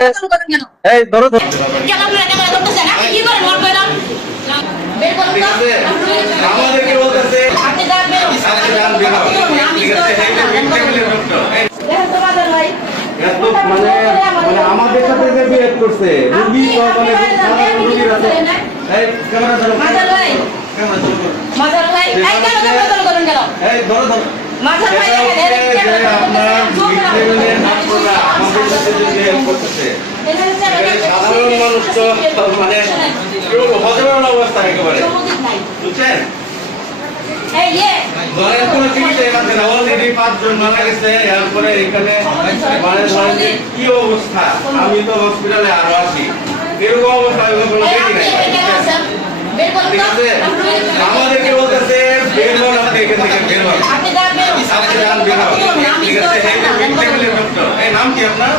এই ধরো ধরো। কেন আপনারা ক্যামেরা ধরতেছেন? আপনি কি করেন? ওর কইরাম বের করুন তো। আমাদেরকে বলতেছে আপনি যান বের হন। আপনি যান বের হন। আমি ঠিক তো আছে, এই যে টেবিলের ডক্টর দেখেন তো মাদার ভাই। এত মানে আমাদের সাথে যে বিহেভ করছে রুগী তো মানে সাধারণ রুগীর আছে এই ক্যামেরা ধরো মাদার ভাই, ক্যামেরা ধরো মাদার ভাই, এই কেন ক্যামেরা করেন কেন? এই ধরো ধরো মাদার ভাই এটা দেখেন হচ্ছে এই যে ক্যামেরা আপনার করতেছেন। লেভেলের ডাক্তাররা আমাদের সাথে যে বিহেভ করতেছে এখানে সাধারণ মানুষ তো মানে কেউ হজমের অবস্থা একেবারে সম্মতি নাই। বুঝছেন এই ধরেন কোনো চিকিৎসা এখানে না অলরেডি 5 জন মারা গেছে এরপরে এখানে মানে ধরেন যে কি অবস্থা আমি তো হসপিটালে আরো আছি এরকম অবস্থা আমি কখনো দেখি নাই বের করুন ঠিক তো। আছে আমাদেরকে বলতেছে বের হন আমাদের এখান থেকে বের হন আপনি যান বের হন। আপনি যান বের হন আমি ঠিক তো আছে এই যে টেবিলের ডক্টর এই নাম কি আপনার